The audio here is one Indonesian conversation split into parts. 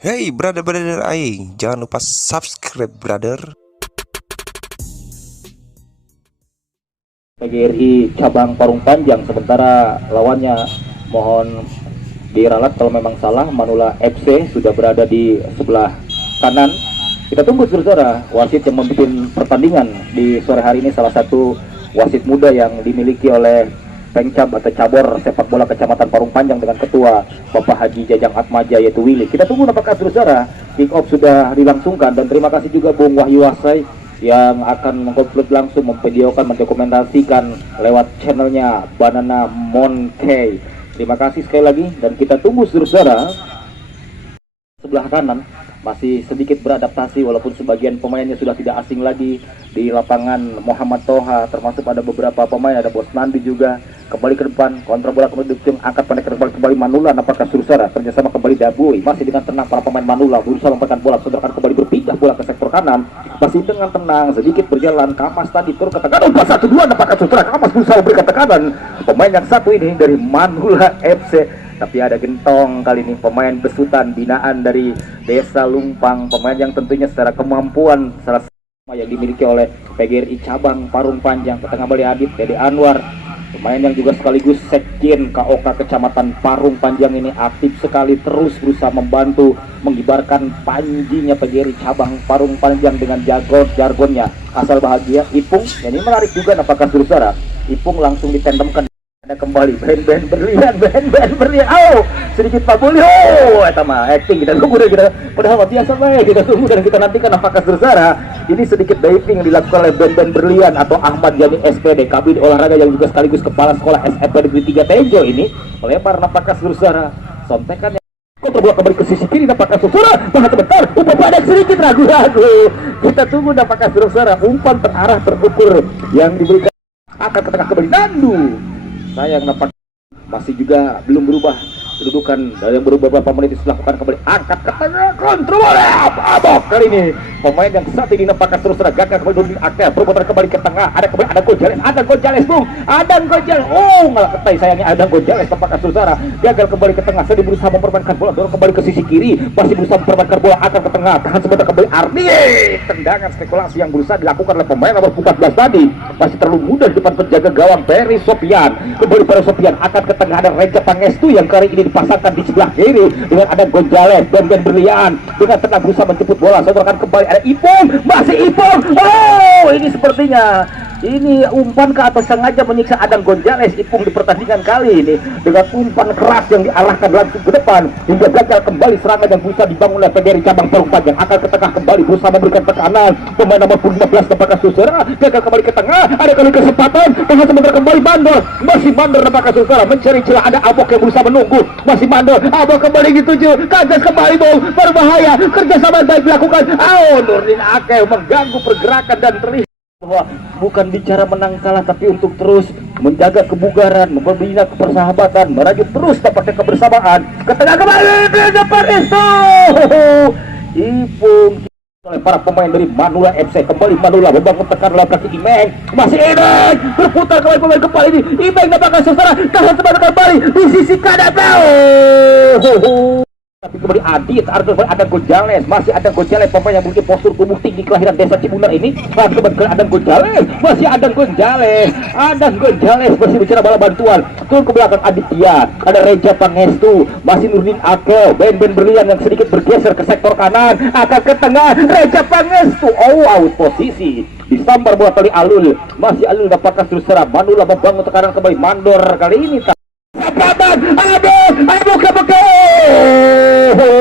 Hey brother-brother aing, jangan lupa subscribe brother. PGRI cabang Parung Panjang, sementara lawannya mohon diralat kalau memang salah. Manula FC sudah berada di sebelah kanan. Kita tunggu saudara wasit yang memimpin pertandingan di sore hari ini, salah satu wasit muda yang dimiliki oleh Pengcab atau cabur sepak bola Kecamatan Parung Panjang dengan ketua Bapak Haji Jajang Atmaja yaitu Willy. Kita tunggu apakah saudara kick off sudah dilangsungkan, dan terima kasih juga Bung Wahyu Wasai yang akan mengkonflik langsung, memvideokan, mendokumentasikan lewat channelnya Banana Monkey. Terima kasih sekali lagi, dan kita tunggu saudara. Sebelah kanan masih sedikit beradaptasi, walaupun sebagian pemainnya sudah tidak asing lagi di lapangan. Muhammad Toha, termasuk ada beberapa pemain, ada Bos Nandi juga kembali ke depan, kontra bola kemudian angkat pendek kembali Manula, apakah saudara kerjasama kembali Dabui, masih dengan tenang para pemain Manula berusaha memberikan bola, saudara akan kembali berpindah bola ke sektor kanan, masih dengan tenang sedikit berjalan. Kamas tadi turun ke tekanan 4-1-2, apakah saudara Kamas berusaha memberikan tekanan. Pemain yang satu ini dari Manula FC, tapi ada gentong kali ini, pemain besutan binaan dari Desa Lumpang, pemain yang tentunya secara kemampuan salah satu yang dimiliki oleh PGRI cabang Parung Panjang. Ke tengah kembali Adit Dede Anwar, pemain yang juga sekaligus sekjen KOK Kecamatan Parung Panjang ini, aktif sekali, terus berusaha membantu mengibarkan panjinya PGRI cabang Parung Panjang dengan jargonnya asal bahagia. Ipung, ini menarik juga, apakah saudara Ipung langsung ditendamkan. Ada kembali band berlian, oh sedikit pabulio, mah acting. Kita tunggu dan kita padahal biasa baik, kita tunggu dan kita nantikan apakah saudara ini sedikit diving yang dilakukan oleh band berlian atau Ahmad Yani SPD Kabid Olahraga yang juga sekaligus kepala sekolah SMP Negeri 3 Tejo ini melebar. Apakah saudara sontekannya kontra bola kembali ke sisi kiri, apakah saudara tahan sebentar, umpan pendek sedikit ragu-ragu. Kita tunggu apakah saudara umpan terarah terukur yang diberikan akan ke tengah kembali Nandu. Sayang nampak masih juga belum berubah kedudukan, yang berubah beberapa menit dilakukan kembali, angkat ke tengah, kontrol abok kali ini. Pemain yang saat ini nampaknya terus gagal kembali dari aktif, perbuatan kembali ke tengah, ada kembali ada Gonzales bung, oh malah ketai sayangnya, ada Gonzales nampaknya saudara gagal kembali ke tengah, sedang berusaha mempermainkan bola, dorong kembali ke sisi kiri, masih berusaha mempermainkan bola, akan ke tengah, tahan sebentar kembali Arni, tendangan spekulasi yang berusaha dilakukan oleh pemain nomor 14 tadi, masih terlalu mudah di depan penjaga gawang Peri Sopian. Kembali Peri Sopian akan ke tengah, ada Reja Pangestu yang kali ini dipasangkan di sebelah kiri dengan ada Gonzales dan berlian dengan tenang berusaha menjemput bola, saudara akan kembali ada Ipung, masih Ipung, oh ini sepertinya ini umpan ke atas sengaja menyiksa Adang Gonzales. Ipung di pertandingan kali ini dengan umpan keras yang diarahkan langsung ke depan hingga gagal kembali serangan yang berusaha dibangun oleh PGRI cabang Parung Panjang, akan ke tengah kembali berusaha memberikan tekanan. Pemain nomor 15 apakah saudara gagal kembali ke tengah, ada kali kesempatan, tengah sebentar kembali Bandor, masih Bandor apakah saudara mencari celah, ada Abok yang berusaha menunggu, masih Bandor, Abok kembali dituju, kandas kembali bol, berbahaya, kerjasama baik dilakukan, Nurdin Akeh mengganggu pergerakan dan terlihat bahwa bukan bicara menang kalah, tapi untuk terus menjaga kebugaran, membina kepersahabatan, merajut terus dapatnya kebersamaan. Ke tengah kembali depan itu Ipung oleh para pemain dari Manula FC. Kembali Manula membangun tekan oleh kaki Imeng, masih Imeng berputar kembali pemain kembali ini Imeng dapatkan saudara, tahan sebentar kembali di sisi kanan, tapi kembali Adit, ada Gonzales, masih ada Gonzales, pemain yang memiliki postur tubuh tinggi kelahiran desa Cibunar ini. Kembali ada Gonzales, masih ada Gonzales, masih bicara bala bantuan, turun ke belakang Aditya, ada Reja Pangestu, masih Nurdin Akeh, band berlian yang sedikit bergeser ke sektor kanan, akan ke tengah, Reja Pangestu, out posisi, disambar bola kali Alul, masih Alul dapatkan terus serang. Manula membangun tekanan kembali, Mandor kali ini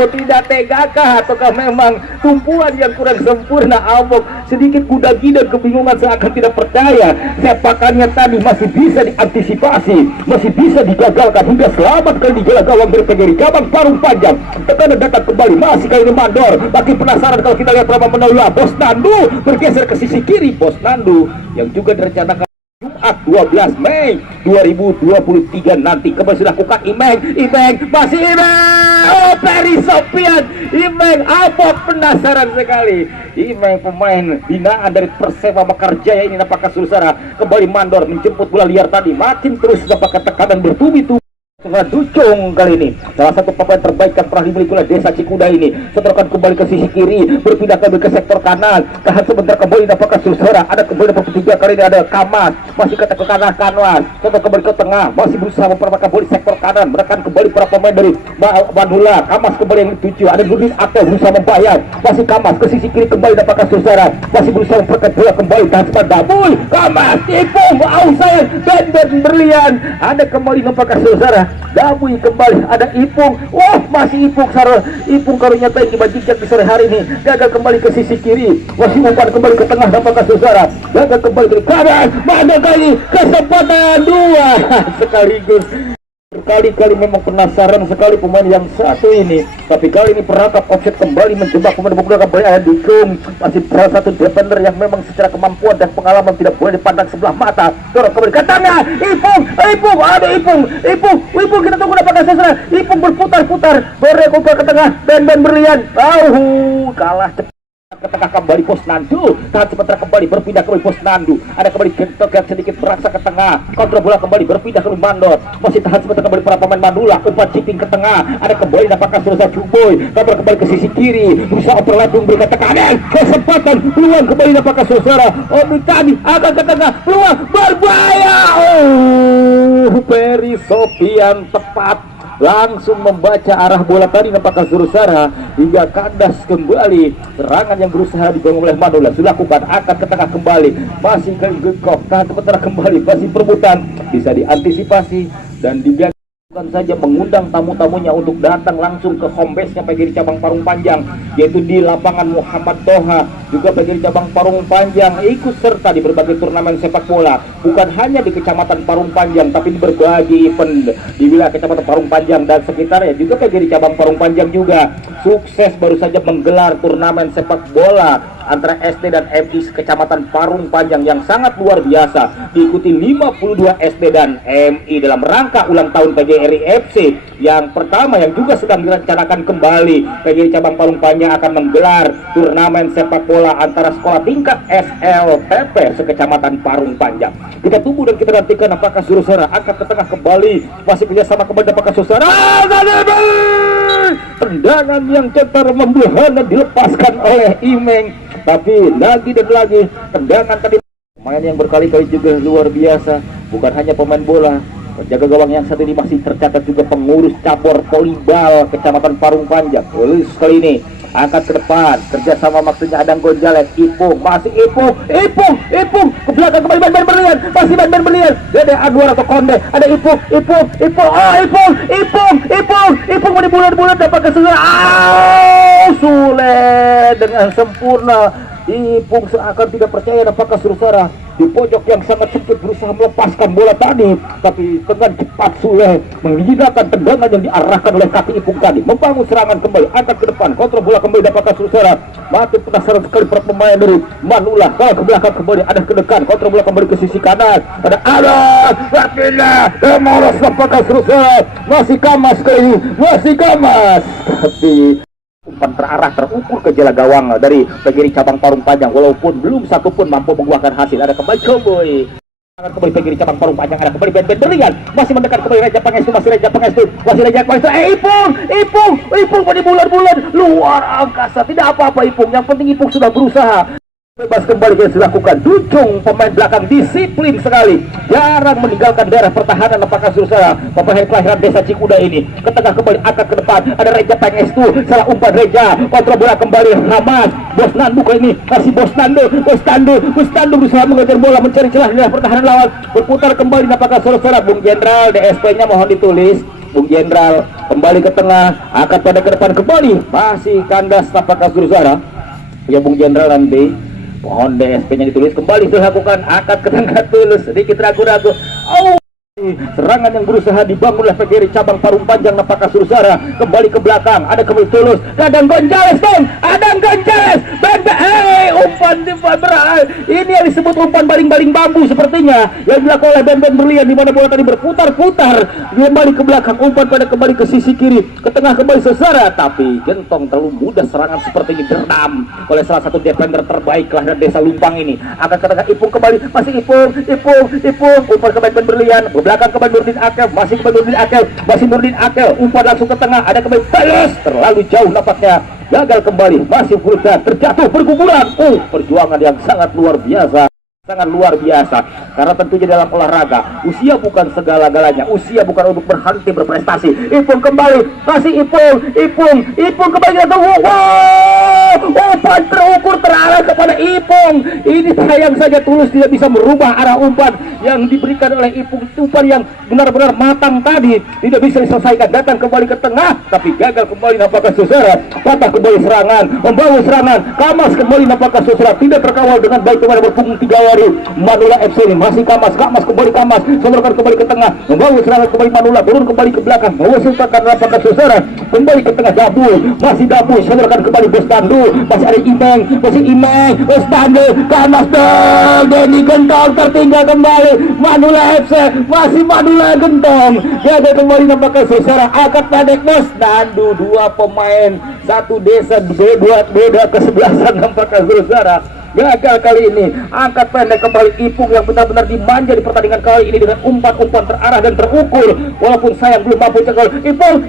tidak tegakah ataukah memang tumpuan yang kurang sempurna. Abok sedikit kuda gida kebingungan, seakan tidak percaya sepakannya tadi masih bisa diantisipasi, masih bisa digagalkan hingga selamat kali digala gawang dari PGRI cabang Parung Panjang. Tekanan datang kembali, masih kali ini Mandor, makin penasaran kalau kita lihat Rama Menaulah. Bos Nandu bergeser ke sisi kiri, Bos Nandu yang juga direncanakan Jumat 12 Mei 2023 nanti kembali sudah lakukan. Imeng masih Imeng, Peri Sopian, Imeng, Abok penasaran sekali. Imeng pemain binaan dari Persema Mekarjaya ini, apakah saudara kembali Mandor menjemput bola liar tadi, makin terus dapatkan tekanan bertubi-tubi. Ducung kali ini salah satu pemain terbaik yang pernah dimiliki oleh Desa Cikuda ini. Setelahkan kembali ke sisi kiri, berpindah kembali ke sektor kanan, tahan sebentar kembali apakah Susara, ada kembali dapat ketiga kali ini ada Kamas, masih ke kanan Kanwas, setelah kembali ke tengah, masih berusaha memperbaiki kembali sektor kanan, menekan kembali para pemain dari Bandula. Kamas kembali yang tujuh, ada Nudin atau berusaha membayar, masih Kamas ke sisi kiri kembali apakah Susara, masih berusaha memperbaiki bola kembali, tahan sebentar Dabul, Kamas, Ipung, Ausain, dan Berlian, ada kembali apakah Susara. Dabui kembali, ada Ipung, masih Ipung karunya tadi dibagikan di sore hari ini, gagal kembali ke sisi kiri, masih umpan kembali ke tengah, apakah Susara, gagal kembali ke kanan, mana kali kesempatan dua sekaligus. Berkali-kali memang penasaran sekali pemain yang satu ini, tapi kali ini perangkap offset kembali menjebak pemain bola kembali ada Dukung, masih salah satu defender yang memang secara kemampuan dan pengalaman tidak boleh dipandang sebelah mata. Dorong kembali ke tengah, Ipung, ada Ipung, kita tunggu apakah Susara. Ipung berputar-putar, berekumpul ke tengah, Ben Berlian, kalah cepat. Ke tengah kembali Posnandu, tahan sebentar kembali berpindah kembali Posnandu, ada kembali Gentok yang sedikit merasa ke tengah, kontrol bola kembali berpindah ke Mandor, masih tahan sebentar kembali para pemain Mandula, umpan chipping ke tengah, ada kembali apakah Surasa Cuboy, kontrol kembali ke sisi kiri, berusaha overlapping berikan tekanan, kesempatan peluang kembali apakah Susara, Tadi akan ke tengah, peluang berbahaya, Peri Sofian tepat langsung membaca arah bola tadi apakah Surusara hingga kandas kembali. Serangan yang berusaha dibangun oleh Mandula sudah lakukan, akan ke tengah kembali, masih ke Gekok, tahan sebentar kembali, masih perebutan, bisa diantisipasi dan dibiarkan saja, mengundang tamu-tamunya untuk datang langsung ke home base-nya PGRI cabang Parung Panjang, yaitu di lapangan Muhammad Toha. Juga PGRI cabang Parung Panjang ikut serta di berbagai turnamen sepak bola, bukan hanya di Kecamatan Parung Panjang, tapi di berbagai event di wilayah Kecamatan Parung Panjang dan sekitarnya. Juga PGRI cabang Parung Panjang juga sukses baru saja menggelar turnamen sepak bola antara SD dan MI Kecamatan Parung Panjang yang sangat luar biasa, diikuti 52 SD dan MI dalam rangka ulang tahun PGRI FC yang pertama, yang juga sedang direncanakan kembali. PGRI cabang Parung Panjang akan menggelar turnamen sepak bola antara sekolah tingkat SLPP sekecamatan Parung Panjang. Kita tunggu dan kita nantikan apakah Surusara akan ke tengah kembali, masih kerjasama kembali apakah Surusara, tendangan yang cetar membahana dilepaskan oleh Imeng, tapi lagi dan lagi tendangan tadi. Pemain yang berkali-kali juga luar biasa, bukan hanya pemain bola, penjaga gawang yang satu ini masih tercatat juga pengurus cabur volleyball Kecamatan Parung Panjang. Kali ini angkat ke depan, kerjasama maksudnya Adang Gonjales, Ipung, masih Ipung, ke belakang kembali Ben Berlian, masih Ben Berlian, Dede Anwar atau Konde, ada Ipung, Ipung bulat dapat kesulitan, Sule dengan sempurna. Ipung seakan tidak percaya apakah Surusara di pojok yang sangat sempit berusaha melepaskan bola tadi, tapi dengan cepat Sule menghilangkan tendangan yang diarahkan oleh kaki Ipung tadi, membangun serangan kembali, angkat ke depan, kontrol bola kembali dapatkan Surusara. Makin penasaran sekali para pemain dari Manula, ke belakang kembali, ada ke depan, kontrol bola kembali ke sisi kanan, ada Rapilah, Moros dapatkan Surusara, masih Kamas kali ini, tapi umpan terarah terukur ke jala gawang dari PGRI cabang Parung Panjang, walaupun belum satu pun mampu membuahkan hasil. Ada kembali Coboy, kembali PGRI cabang Parung Panjang, ada kembali Ben Berlian, masih mendekat kembali Reja Pangestu, Ipung pada bulan-bulan luar angkasa, tidak apa-apa Ipung, yang penting Ipung sudah berusaha. Bebas kembali yang dilakukan. Ducung pemain belakang disiplin sekali, jarang meninggalkan daerah pertahanan apakah Surusara. Pemain kelahiran Desa Cikuda ini ke tengah kembali, angkat ke depan, ada Reja Pangestu, salah umpan Reja, kontrol bola kembali Hamas, Bosnandu kali ini, masih Bosnandu berusaha mengejar bola, mencari celah di daerah pertahanan lawan, berputar kembali apakah Surusara. Bung Jenderal DSP nya mohon ditulis. Bung Jenderal kembali ke tengah, angkat pada ke depan kembali, masih kandas apakah Surusara. Ya Bung Jenderal nanti mohon DSP nya ditulis, kembali dilakukan, angkat ke tengah Tulus, sedikit ragu-ragu. Serangan yang berusaha dibangun oleh PGRI cabang Parung Panjang apakah Surusara, kembali ke belakang, ada kembali Tulus, Adang Gonjales, umpan ini yang disebut umpan baling-baling bambu sepertinya yang dilakukan oleh Ben Berlian, di mana bola tadi berputar-putar kembali ke belakang, umpan pada kembali ke sisi kiri, ke tengah kembali Surusara, tapi Gentong terlalu mudah serangan seperti ini diredam oleh salah satu defender terbaik kelahiran Desa Lumpang ini. Akan ke tengah Ipung kembali, masih Ipung, umpan ke Ben Berlian, belakang kembali Nurdin Akel, masih kembali Nurdin Akel, masih Nurdin Akel, umpan langsung ke tengah, ada kembali Balas, terlalu jauh nampaknya, gagal kembali, masih Fulda, terjatuh berguguran. Perjuangan yang sangat luar biasa. Sangat luar biasa, karena tentunya dalam olahraga usia bukan segala-galanya, usia bukan untuk berhenti berprestasi. Ipung kembali, masih Ipung kembali, umpan terukur terarah kepada Ipung. Ini sayang saja Tulus tidak bisa merubah arah umpan yang diberikan oleh Ipung, umpan yang benar-benar matang tadi tidak bisa diselesaikan, datang kembali ke tengah tapi gagal kembali nampaknya saudara, patah kembali serangan, membangun serangan, Kamas kembali nampaknya saudara, tidak terkawal dengan baik kepada berpunggung 3 hari. Manula FC ini masih Kamas kembali Kamas, sodorkan kembali ke tengah, membangun serangan kembali Manula, turun kembali ke belakang, mewasutakan nampaknya saudara, kembali ke tengah Dabul, sodorkan kembali Bostandu, masih ada Imeng, Bostandu, Kamas dong, Denny Gentong tertinggal kembali, Manula FC, masih Manula Gentong, gagal kembali nampaknya saudara, akad pendek Bostandu, 2 pemain, 1 desa, beda kesebelasan nampaknya saudara. Gagal kali ini, angkat pendek kembali Ipung yang benar-benar dimanja di pertandingan kali ini dengan umpan-umpan terarah dan terukur, walaupun sayang belum mampu cekal. Ipung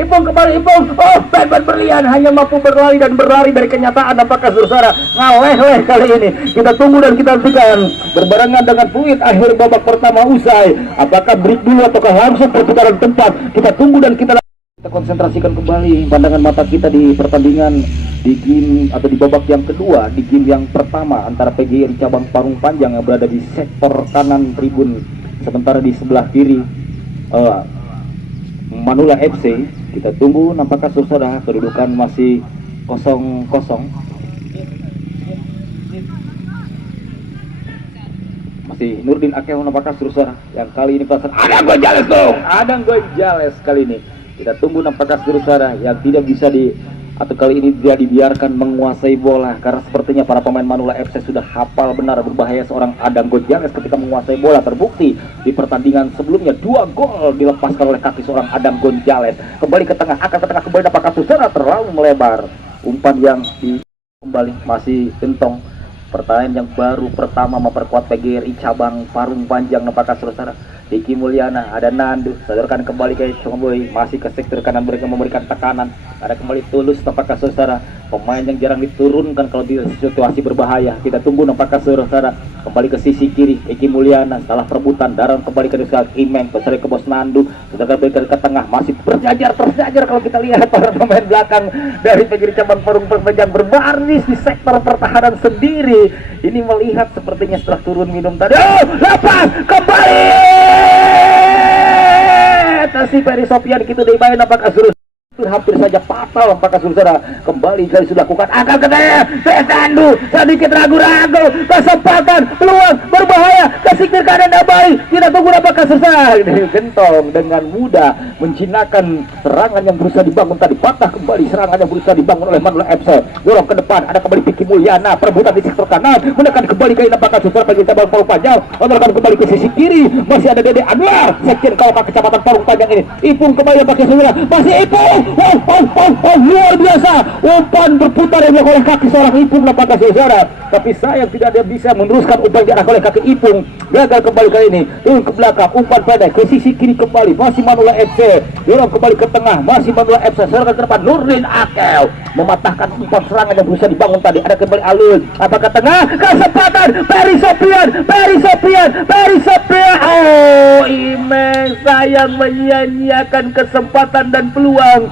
kembali Ipung, Batman berlian hanya mampu berlari dari kenyataan nampaknya saudara, ngaleh-leh kali ini. Kita tunggu dan kita nantikan berbarengan dengan fluid akhir babak pertama usai, apakah break dulu ataukah langsung perputaran tempat. Kita tunggu dan kita konsentrasikan kembali pandangan mata kita di pertandingan di game atau di babak yang kedua, di game yang pertama antara PGRI cabang Parung Panjang yang berada di sektor kanan tribun, sementara di sebelah kiri Manula FC. Kita tunggu nampaknya saudara, kedudukan masih 0-0. Masih Nurdin Akel nampaknya saudara, yang kali ini perasan ada Gonjales kali ini. Kita tunggu nampaknya saudara yang tidak bisa atau kali ini dia dibiarkan menguasai bola, karena sepertinya para pemain Manula FC sudah hafal benar berbahaya seorang Adam Gonjales ketika menguasai bola. Terbukti di pertandingan sebelumnya 2 gol dilepaskan oleh kaki seorang Adam Gonjales. Kembali ke tengah, akan ke tengah kembali nampaknya saudara, terlalu melebar. Umpan yang kembali masih Gentong. Pertandingan yang baru pertama memperkuat PGRI cabang Parung Panjang nampaknya saudara. Diki Mulyana, ada Nandu, sodorkan kembali ke Chongboy, masih ke sektor kanan mereka memberikan tekanan. Ada kembali Tulus nampaknya saudara, pemain yang jarang diturunkan kalau di situasi berbahaya. Kita tunggu nampaknya saudara, kembali ke sisi kiri Diki Mulyana, salah perebutan, darang kembali ke desa Imeng, besar ke Bos Nandu, sodorkan berikan ke tengah, masih terjajar kalau kita lihat para pemain belakang dari PGRI cabang Parung Panjang berbaris di sektor pertahanan sendiri. Ini melihat sepertinya setelah turun minum tadi, lepas kembali si Ferry Sofian gitu deh, main nampak Azrul hampir saja fatal nampaknya saudara. Kembali kali sudah lakukan akal ke daya Setandu, sedikit ragu-ragu, kesempatan peluang berbahaya ke sektor kanan Abai. Kita tunggu nampaknya saudara, Gentong dengan mudah menjinakkan serangan yang berusaha dibangun tadi, patah kembali serangan yang berusaha dibangun oleh Manula FC. Dorong ke depan, ada kembali Piki Mulyana, perebutan di sektor kanan, menekan kembali kali nampaknya saudara bagi cabang Parung Panjang, menekan kembali ke sisi kiri, masih ada Dede Anwar, Sekjen Kauka Kecamatan Parung Panjang ini. Ipung kembali nampaknya saudara, masih Ipung. Luar biasa, umpan berputar yang dilakukan oleh kaki seorang Ipung nampaknya saudara, tapi sayang tidak ada bisa meneruskan umpan yang diarahkan oleh kaki Ipung. Gagal kembali kali ini, turun ke belakang, umpan pendek ke sisi kiri kembali, masih Manula FC, dorong kembali ke tengah, masih Manula FC, serang ke depan Nurdin Akel, mematahkan umpan serangan yang berusaha dibangun tadi. Ada kembali Alun, apakah tengah, kesempatan Ferry Sofian, Imeng sayang menyia-nyiakan kesempatan dan peluang.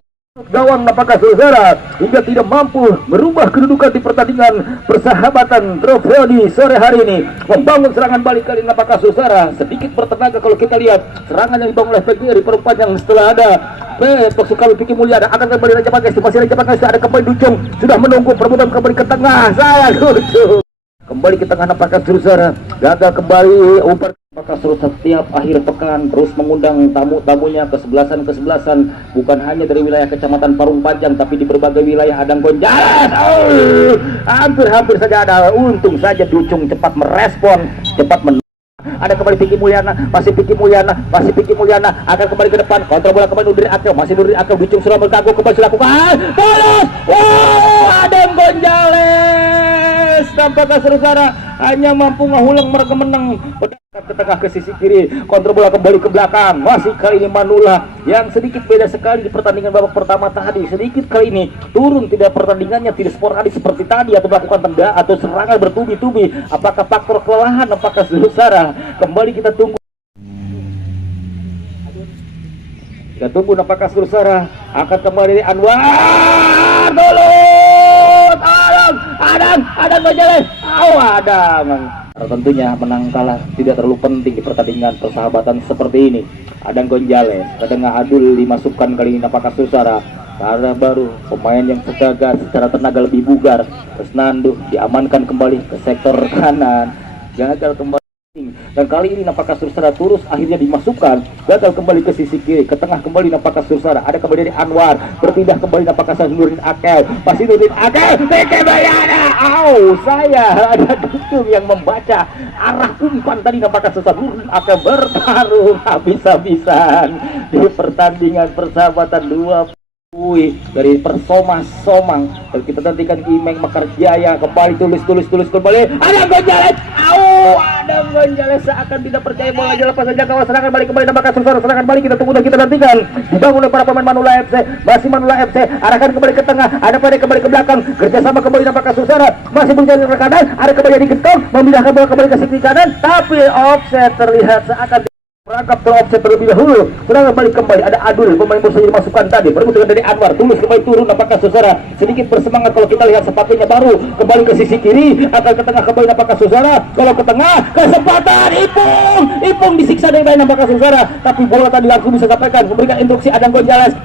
Gawang nampaknya saudara hingga tidak mampu merubah kedudukan di pertandingan persahabatan trofeo di sore hari ini. Membangun serangan balik kali nampaknya saudara, sedikit bertenaga kalau kita lihat serangan yang dibangun oleh PGRI Parung Panjang setelah ada Sukami Piki Mulyana, akan kembali Raja Pangestu, masih Raja Pangestu, ada kembali Ducung, sudah menunggu perebutan kembali ke tengah, saya Ducung kembali ke tengah nampaknya saudara, gagal kembali umpan. Maka setiap akhir pekan terus mengundang tamu-tamunya kesebelasan bukan hanya dari wilayah Kecamatan Parung Panjang tapi di berbagai wilayah. Ada Gonjales, hampir saja ada, untung saja Ducung cepat merespon, ada kembali Piki Mulyana, masih Piki Mulyana akan kembali ke depan, kontrol bola kembali Nurdin Akel, masih Nurdin Akel, Ducung sudah bergabung kembali dilakukan, terus ada Gonjales nampaknya saudara, hanya mampu ngahulang mereka menang ke tengah ke sisi kiri, kontrol bola kembali ke belakang. Masih kali ini Manula yang sedikit beda sekali di pertandingan babak pertama tadi. Sedikit kali ini turun, tidak pertandingannya tidak sporadis seperti tadi atau melakukan tendang atau serangan bertubi-tubi. Apakah faktor kelelahan, apakah sengsara? Kembali kita tunggu. Kita tunggu apakah Sursara akan kembali dari Anwar Dolut. Adang Gonjales. Tentunya menang kalah tidak terlalu penting di pertandingan persahabatan seperti ini. Adang Gonjales ketengah Adul dimasukkan kali ini apakah Sursara karena baru pemain yang secara tenaga lebih bugar. Terus Nandu diamankan kembali ke sektor kanan, gagal kembali. Dan kali ini nampaknya Sursara terus akhirnya dimasukkan, gagal kembali ke sisi kiri, ke tengah kembali nampaknya Sursara, ada kembali dari Anwar, berpindah kembali nampaknya Nurdin Akel, masih Nurdin Akel, Beke Bayana, saya ada Dutung yang membaca arah umpan tadi nampaknya Sursara. Nurdin Akel bertarung habis-habisan di pertandingan persahabatan 2 dari Persoma Somang. Dan kita nantikan Imeng Mekar Jaya kembali tulis kembali. Ada Gonjales. Ada Gonjales seakan tidak percaya bola lepas saja kawan serangan balik kembali nampaknya Sursara. Serangan balik kita tunggu dan kita nantikan dibangun oleh para pemain Manula FC. Masih Manula FC arahkan kembali ke tengah, ada pada kembali ke belakang, kerjasama kembali nampaknya Sursara. Masih berjalan ke kanan, ada kembali di gentong, memindahkan bola kembali ke sisi kanan, tapi offset terlihat seakan merangkap offset terlebih dahulu. Serangan balik kembali, ada Adul pemain baru saja dimasukkan tadi, bermusuhan dari Anwar, tulus kembali turun apakah Sursara sedikit bersemangat. Kalau kita lihat sepatunya baru kembali ke sisi kiri, akan ke tengah kembali apakah Sursara. Kalau ke tengah kesempatan Ipung disiksa dari main apakah Sursara, tapi bola tadi langsung bisa sampaikan, memberikan instruksi Adang Gonjales,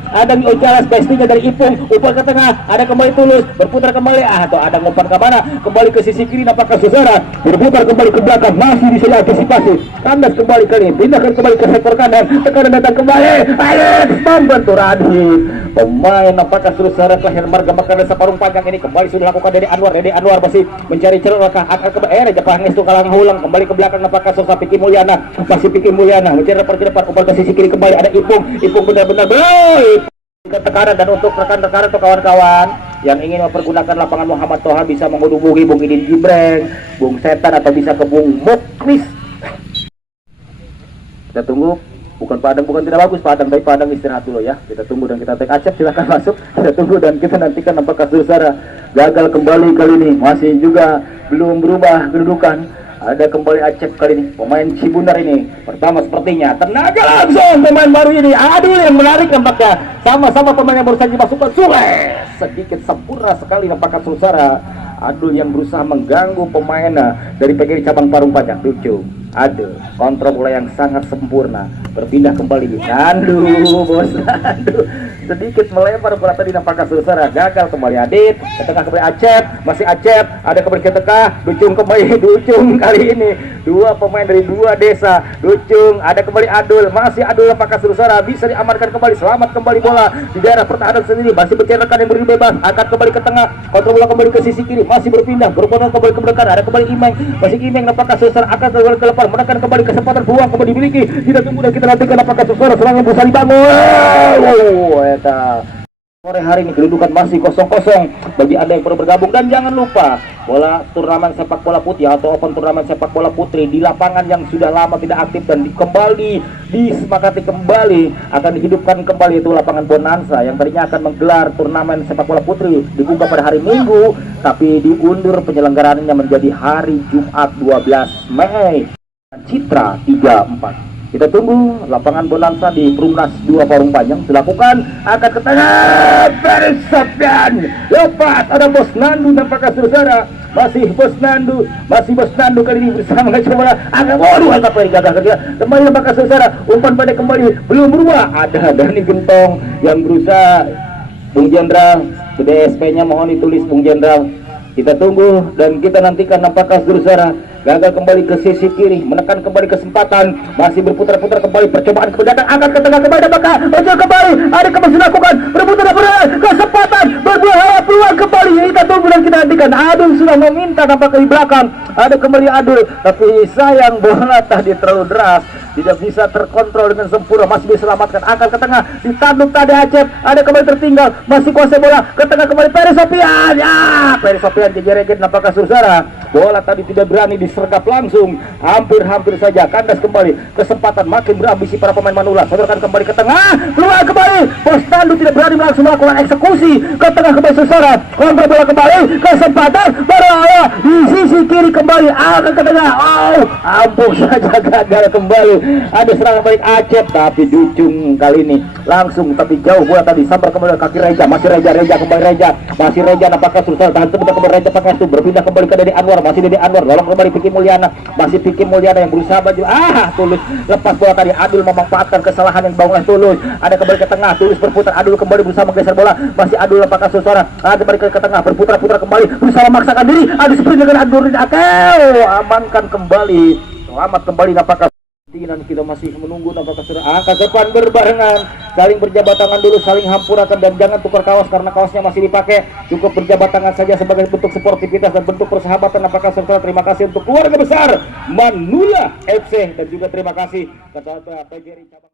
pastinya dari Ipung, umpan ke tengah, ada kembali tulus, berputar kembali atau ada umpan ke mana, kembali ke sisi kiri apakah Sursara, berputar kembali ke belakang, masih bisa antisipasi, kandas kembali kali ini, pindahkan kembali ke sektor kanan, tekanan datang kembali, Alex membantu Radit, pemain apakah Sursara kelahiran marga makanan separung panjang ini kembali sudah dilakukan dari Anwar masih mencari celah akan kembali Jepang itu kalang hulang kembali ke belakang apakah Sosa Piki Mulyana, masih Piki Mulyana mencari depan umpan ke sisi kiri kembali ada Ipung benar-benar ke tekanan. Dan untuk rekan-rekan atau kawan-kawan yang ingin mempergunakan lapangan Muhammad Toha bisa menghubungi Bung Idin Gibreng, Bung Setan atau bisa ke Bung Muklis. Kita tunggu, bukan tidak bagus Padang, baik Padang istirahat dulu ya. Kita tunggu dan kita take Acep, silakan masuk. Kita tunggu dan kita nantikan apakah Sursara gagal kembali kali ini, masih juga belum berubah kedudukan. Ada kembali Acep kali ini, pemain Cibunar ini pertama sepertinya tenaga langsung pemain baru ini Adul yang menarik nampaknya, sama-sama pemain yang baru saja dimasukkan. Sules sedikit sempurna sekali nampaknya Sursara. Adul yang berusaha mengganggu pemain dari PGRI cabang Parung Panjang. Lucu ada kontrol bola yang sangat sempurna, berpindah kembali Nandu, bos Nandu sedikit melempar bola tadi nampaknya Sursara, gagal kembali Adit ke tengah kembali Acep, masih Acep, ada kembali ke tengah Ducung kembali, Ducung kali ini dua pemain dari dua desa, Ducung ada kembali Adul, masih Adul apakah Sursara bisa diamankan kembali, selamat kembali bola di daerah pertahanan sendiri, masih bercerakan yang beri bebas, akan kembali ke tengah, kontrol bola kembali ke sisi kiri, masih berpindah berpotensi kembali ke belakang, ada kembali Imeng, masih Imeng apakah Sursara akan kembali ke depan menekan kembali kesempatan peluang kembali dimiliki. Kita tunggu dan kita nantikan apakah Sursara serangan berusaha dibangun. Sore hari ini kedudukan masih 0-0 bagi Anda yang baru bergabung. Dan jangan lupa bola turnamen sepak bola putih atau open turnamen sepak bola putri di lapangan yang sudah lama tidak aktif dan kembali disemakati kembali akan dihidupkan kembali, itu lapangan Bonanza yang tadinya akan menggelar turnamen sepak bola putri dibuka pada hari Minggu tapi diundur penyelenggaraannya menjadi hari Jumat 12 Mei. Citra 34. Kita tunggu lapangan Bonanza di Perumnas 2 Parung Panjang dilakukan, akan ke tengah Ferry Sofian lepas, ada Bos Nandu nampaknya Sursara, masih Bos Nandu kali ini bersama mengajar bola, agak waduh apa yang gagal kerja kembali nampaknya Sursara, umpan pendek kembali belum berubah, ada Dani Gentong yang berusaha, Bung Jenderal DSP nya mohon ditulis Bung Jenderal. Kita tunggu dan kita nantikan apakah Sursara gagal kembali ke sisi kiri, menekan kembali kesempatan, masih berputar-putar kembali, percobaan kebedakan angkat ke tengah kembali, apakah muncul kembali, ada kembali dilakukan, berputar kesempatan, berbuah peluang kembali. Kita tunggu dan kita nantikan. Adul sudah meminta nampak di belakang, ada kembali Adul, tapi sayang bola tadi terlalu deras, tidak bisa terkontrol dengan sempurna, masih diselamatkan, angkat ke tengah, ditanduk tadi Acep, ada kembali tertinggal, masih kuasai bola, ke tengah kembali Ferry Sofian, ya Ferry Sofian jejerekin nampaknya Sursara, bola tadi tidak berani disergap langsung, hampir saja kandas kembali, kesempatan makin berambisi para pemain Manula, sodorkan kembali ke tengah, keluar kembali, Postandu tidak berani langsung melakukan eksekusi ke tengah kembali saudara, kontrol bola kembali, kesempatan bola di sisi kiri kembali, akan ke tengah, ampun saja gagal kembali, ada serangan balik Acep, tapi Ducung kali ini langsung, tapi jauh bola tadi, sampai kembali kaki Reja, masih Reja kembali Reja, apakah susah tahan sebentar kembali Reja Pangestu, berpindah kembali ke Dede Anwar, masih Dede Anwar, lolong kembali Piki Mulyana, masih Piki Mulyana yang berusaha baju, Tulus lepas bola tadi, Adul memanfaatkan kesalahan yang dibangun oleh Tulus, ada kembali ke tengah, Tulus berputar, Adul kembali berusaha menggeser bola, masih Adul apakah susah, kembali ke tengah, berputar kembali, berusaha memaksakan diri, Adul sprint dengan Adul amankan kembali, selamat kembali apakah dan kita masih menunggu apakah sudah angka depan berbarengan, saling berjabat tangan dulu, saling hampurakan dan jangan tukar kaos karena kaosnya masih dipakai, cukup berjabat tangan saja sebagai bentuk sportivitas dan bentuk persahabatan. Apakah serta terima kasih untuk keluarga besar Manula FC dan juga terima kasih kepada PGRI cabang